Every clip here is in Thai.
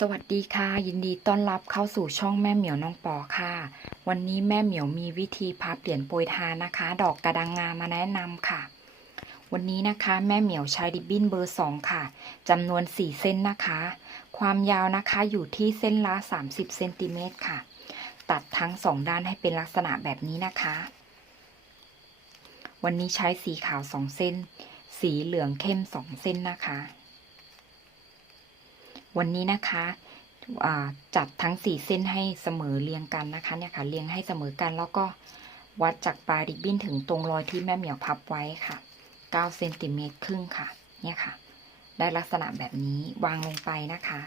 สวัสดีค่ะ ยินดีต้อนรับเข้าสู่ช่องแม่เหมียวน้องปอค่ะ วันนี้แม่เหมียวมีวิธีพับเหรียญโปรยทานนะคะ ดอกกระดังงามาแนะนำค่ะ วันนี้นะคะแม่เหมียวใช้ริบบิ้นเบอร์2ค่ะจำนวน4เส้นนะคะ ความยาวนะคะอยู่ที่เส้นละ30เซนติเมตรค่ะ ตัดทั้ง2ด้านให้เป็นลักษณะแบบนี้นะคะ วันนี้ใช้สีขาว2เส้น สีเหลืองเข้ม2เส้นนะคะ วันนี้นะคะจัดทั้งสี่เส้นให้เสมอเรียงกันนะคะเนี่ยค่ะเรียงให้เสมอกันแล้วก็วัดจากปลายริบบิ้นถึงตรงรอยที่แม่เหมียวพับไว้ค่ะ9เซนติเมตรครึ่งค่ะเนี่ยค่ะ ได้ลักษณะแบบนี้วางลงไปนะคะ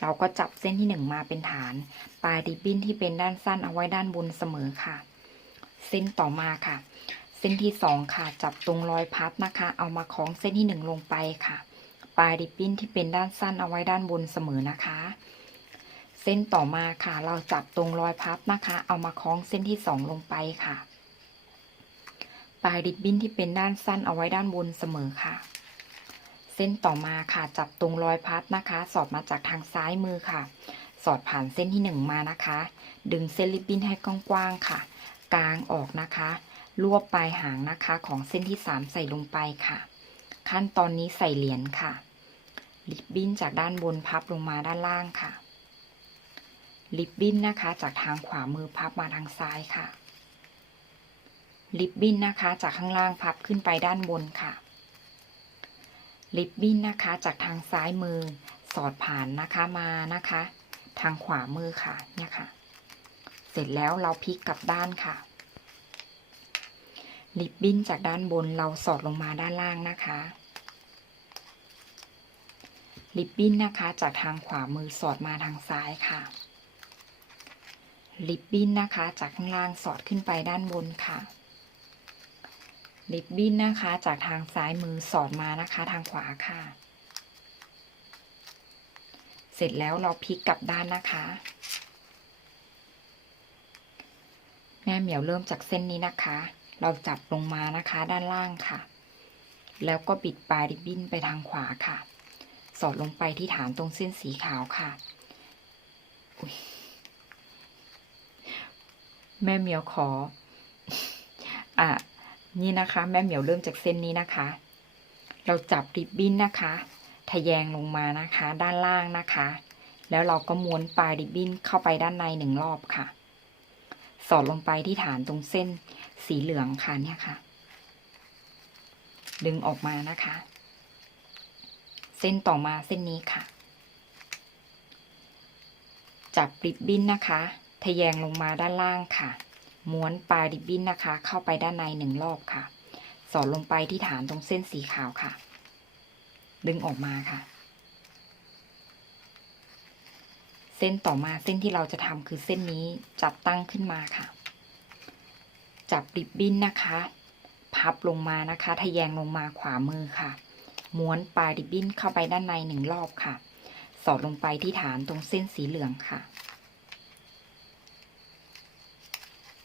เราก็จับเส้นที่หนึ่งมาเป็นฐาน ปลายริบบิ้นที่เป็นด้านสั้นเอาไว้ด้านบนเสมอค่ะ เส้นต่อมาค่ะ เส้นที่สองค่ะ จับตรงรอยพับนะคะ เอามาคล้องเส้นที่หนึ่งลงไปค่ะ ลายริบบิ้นที่เป็นด้านสั้นเอาไว้ด้านบนเสมอนะคะ เส้นต่อมาค่ะ เราจับตรงรอยพับนะคะ เอามาคล้องเส้นที่สองลงไปค่ะ ปลายริบบิ้นที่เป็นด้านสั้นเอาไว้ด้านบนเสมอค่ะ เส้นต่อมาค่ะ จับตรงรอยพับนะคะ สอดมาจากทางซ้ายมือค่ะ สอดผ่านเส้นที่หนึ่งมานะคะ ดึงเส้นริบบิ้นให้กว้างๆค่ะกางออกนะคะรวบปลายหางนะคะของเส้นที่สามใส่ลงไปค่ะ ขั้นตอนนี้ใส่เหรียญค่ะ ริบบิ้นจากด้านบนพับลงมาด้านล่างค่ะริบบิ้นนะคะ จากทางขวามือพับมาทางซ้ายค่ะริบบิ้นนะคะ จากข้างล่างพับขึ้นไปด้านบนค่ะริบบิ้นนะคะ จากทางซ้ายมือสอดผ่านนะคะมานะคะ ทางขวามือค่ะเนี่ยค่ะ เสร็จแล้วเราพลิกกลับด้านค่ะริบบิ้นจากด้านบนเราสอดลงมาด้านล่างนะคะ ริบบิ้นนะคะ จากทางขวามือสอดมาทางซ้ายค่ะ ริบบิ้นนะคะ จากข้างล่างสอดขึ้นไปด้านบนค่ะ ริบบิ้นนะคะ จากทางซ้ายมือสอดมานะคะทางขวาค่ะ เสร็จแล้วเราพลิกกลับด้านนะคะ แม่เหมียวเริ่มจากเส้นนี้นะคะ เราจับลงมานะคะด้านล่างค่ะ แล้วก็บิดปลายริบบิ้นไปทางขวาค่ะ สอดลงไปที่ฐานตรงเส้นสีขาวค่ะแม่เหมียวขอ อะ นี่นะคะ แม่เหมียวเริ่มจากเส้นนี้นะคะ เราจับริบบิ้นนะคะ ทะแยงลงมานะคะ ด้านล่างนะคะ แล้วเราก็ม้วนปลายริบบิ้นเข้าไปด้านในหนึ่งรอบค่ะ สอดลงไปที่ฐานตรงเส้นสีเหลืองค่ะเนี่ยค่ะ ดึงออกมานะคะ เส้นต่อมาเส้นนี้ค่ะ จับริบบิ้นนะคะทะแยงลงมาด้านล่างค่ะ ม้วนปลายริบบิ้นนะคะ เข้าไปด้านในหนึ่งรอบค่ะ สอดลงไปที่ฐานตรงเส้นสีขาวค่ะ ดึงออกมาค่ะ เส้นต่อมาเส้นที่เราจะทำคือเส้นนี้จับตั้งขึ้นมาค่ะ จับริบบิ้นนะคะ พับลงมานะคะ ทะแยงลงมาขวามือค่ะ ม้วนปลายริบบิ้นเข้าไปด้านในหนึ่งรอบค่ะ สอดลงไปที่ฐานตรงเส้นสีเหลืองค่ะ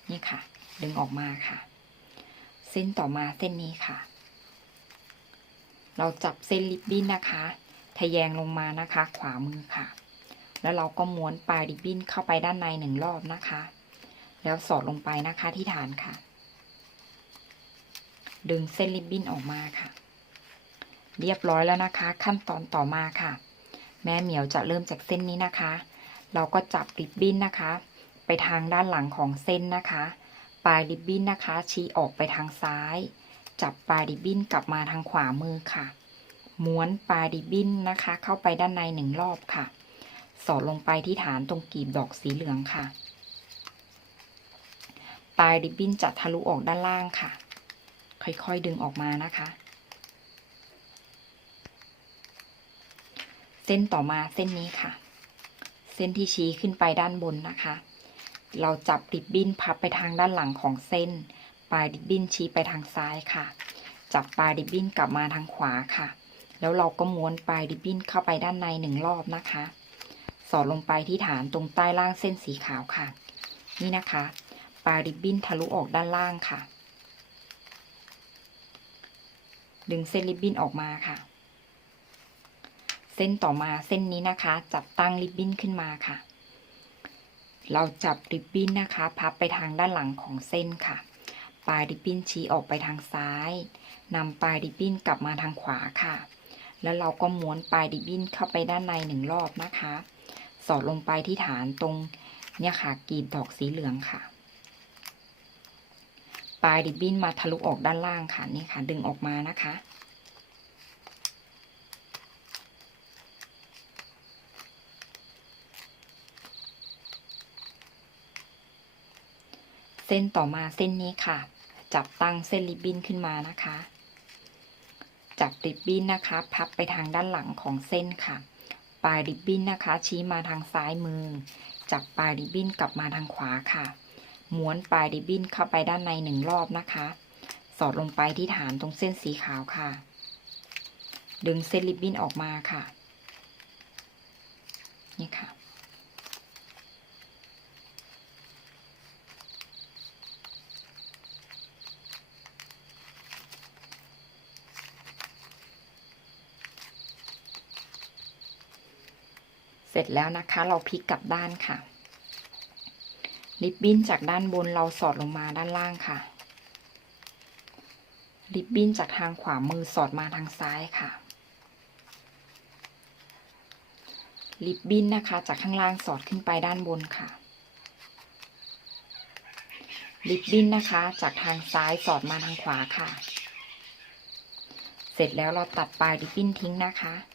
นี่ค่ะ ดึงออกมาค่ะ เส้นต่อมาเส้นนี้ค่ะ เราจับเส้นริบบิ้นนะคะ ทะแยงลงมานะคะ ขวามือค่ะ แล้วเราก็ม้วนปลายริบบิ้นเข้าไปด้านในหนึ่งรอบนะคะ แล้วสอดลงไปนะคะที่ฐานค่ะ ดึงเส้นริบบิ้นออกมาค่ะ เรียบร้อยแล้วนะคะ ขั้นตอนต่อมาค่ะ แม่เหมียวจะเริ่มจากเส้นนี้นะคะ เราก็จับริบบิ้นนะคะ ไปทางด้านหลังของเส้นนะคะ ปลายริบบิ้นนะคะ ชี้ออกไปทางซ้าย จับปลายริบบิ้นกลับมาทางขวามือค่ะ ม้วนปลายริบบิ้นนะคะ เข้าไปด้านในหนึ่งรอบค่ะ สอดลงไปที่ฐานตรงกีบดอกสีเหลืองค่ะ ปลายริบบิ้นจะทะลุออกด้านล่างค่ะ ค่อยๆดึงออกมานะคะ เส้นต่อมาเส้นนี้ค่ะ เส้นที่ชี้ขึ้นไปด้านบนนะคะ เราจับริบบิ้นพับไปทางด้านหลังของเส้น ปลายริบบิ้นชี้ไปทางซ้ายค่ะ จับปลายริบบิ้นกลับมาทางขวาค่ะ แล้วเราก็ม้วนปลายริบบิ้นเข้าไปด้านในหนึ่งรอบนะคะ สอดลงไปที่ฐานตรงใต้ล่างเส้นสีขาวค่ะ นี่นะคะ ปลายริบบิ้นทะลุออกด้านล่างค่ะ ดึงเส้นริบบิ้นออกมาค่ะ เส้นต่อมาเส้นนี้นะคะ จับตั้งริบบิ้นขึ้นมาค่ะ เราจับริบบิ้นนะคะ พับไปทางด้านหลังของเส้นค่ะ ปลายริบบิ้นชี้ออกไปทางซ้ายนำปลายริบบิ้นกลับมาทางขวาค่ะ แล้วเราก็ม้วนปลายริบบิ้นเข้าไปด้านในหนึ่งรอบนะคะ สอดลงไปที่ฐานตรงเนี่ยค่ะกรีบดอกสีเหลืองค่ะ ปลายริบบิ้นมาทะลุออกด้านล่างค่ะนี่ค่ะ ดึงออกมานะคะ เส้นต่อมาเส้นนี้ค่ะ จับตั้งเส้นริบบิ้นขึ้นมานะคะ จับริบบิ้นนะคะ พับไปทางด้านหลังของเส้นค่ะ ปลายริบบิ้นนะคะ ชี้มาทางซ้ายมือ จับปลายริบบิ้นกลับมาทางขวาค่ะ ม้วนปลายริบบิ้นเข้าไปด้านในหนึ่งรอบนะคะ สอดลงไปที่ฐานตรงเส้นสีขาวค่ะ ดึงเส้นริบบิ้นออกมาค่ะ นี่ค่ะ เสร็จแล้วนะคะ เราพลิกกลับด้านค่ะ ริบบิ้นจากด้านบนเราสอดลงมาด้านล่างค่ะ ริบบิ้นจากทางขวามือสอดมาทางซ้ายค่ะ ริบบิ้นนะคะจากข้างล่างสอดขึ้นไปด้านบนค่ะ ริบบิ้นนะคะจากทางซ้ายสอดมาทางขวาค่ะ เสร็จแล้วเราตัดปลายริบบิ้นทิ้งนะคะค่ะ